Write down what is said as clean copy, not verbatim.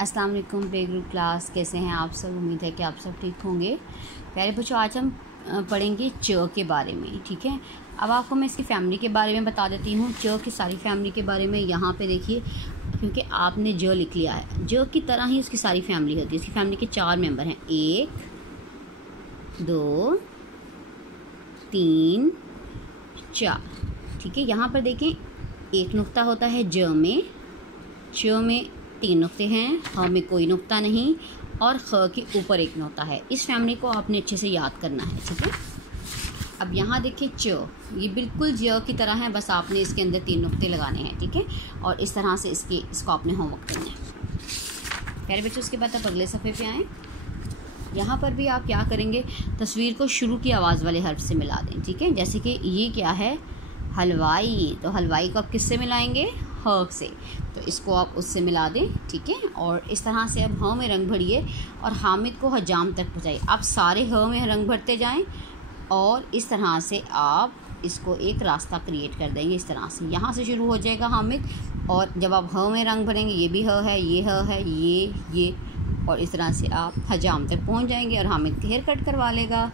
अस्सलाम वालेकुम play group class, कैसे हैं आप सब। उम्मीद है कि आप सब ठीक होंगे। प्यारे बच्चों, आज हम पढ़ेंगे च के बारे में। ठीक है, अब आपको मैं इसकी फैमिली के बारे में बता देती हूँ। च की सारी फैमिली के बारे में यहाँ पे देखिए, क्योंकि आपने ज लिख लिया है, ज की तरह ही उसकी सारी फैमिली होती है। इसकी फैमिली के 4 मेंबर हैं, 1 2 3 4। ठीक है, यहाँ पर देखें एक नुक्ता होता है ज में, च में 3 नुक्ते हैं, ह में कोई नुक्ता नहीं और ख के ऊपर एक नुक्ता है। इस फैमिली को आपने अच्छे से याद करना है। ठीक है, अब यहाँ देखिए च, ये बिल्कुल ज की तरह है, बस आपने इसके अंदर 3 नुक्ते लगाने हैं। ठीक है, और इस तरह से इसको आपने होमवर्क करना है। प्यारे बच्चों, उसके बाद आप अगले सफ़े पे आएँ। यहाँ पर भी आप क्या करेंगे, तस्वीर को शुरू की आवाज़ वाले हर्फ से मिला दें। ठीक है, जैसे कि ये क्या है, हलवाई, तो हलवाई को आप किससे मिलाएंगे, ह से, तो इसको आप उससे मिला दें। ठीक है, और इस तरह से अब ह में रंग भरिए और हामिद को हजाम तक पहुँचाइए। आप सारे ह में रंग भरते जाएं और इस तरह से आप इसको एक रास्ता क्रिएट कर देंगे। इस तरह से यहाँ से शुरू हो जाएगा हामिद, और जब आप ह में रंग भरेंगे, ये भी ह है, ये ह है, ये, और इस तरह से आप हजाम तक पहुँच जाएंगे और हामिद हेयर कट करवा लेगा।